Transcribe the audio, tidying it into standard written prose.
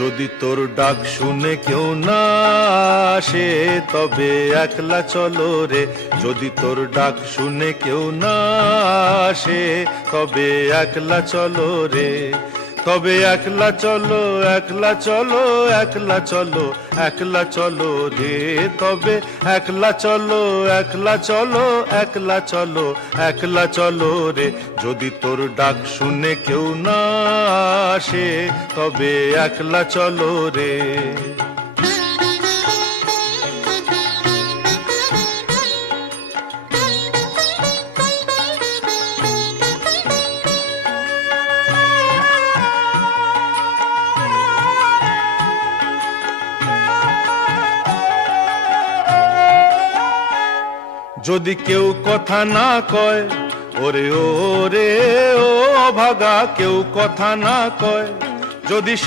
যদি তোর ডাক শুনে কেউ না আসে তবে একলা চলো রে। যদি তোর ডাক শুনে কেউ না আসে তবে একলা চলো রে। তবে একলা চলো, একলা চলো, একলা চলো, একলা চলো রে। তবে একলা চলো, একলা চলো, একলা চলো, একলা চলো রে। যদি তোর ডাক শুনে কেউ না আসে তবে একলা চলো রে। যদি কেউ কথা না কয়, ওরে ও রে ও ভাগা, কেউ কথা না কয়, যদি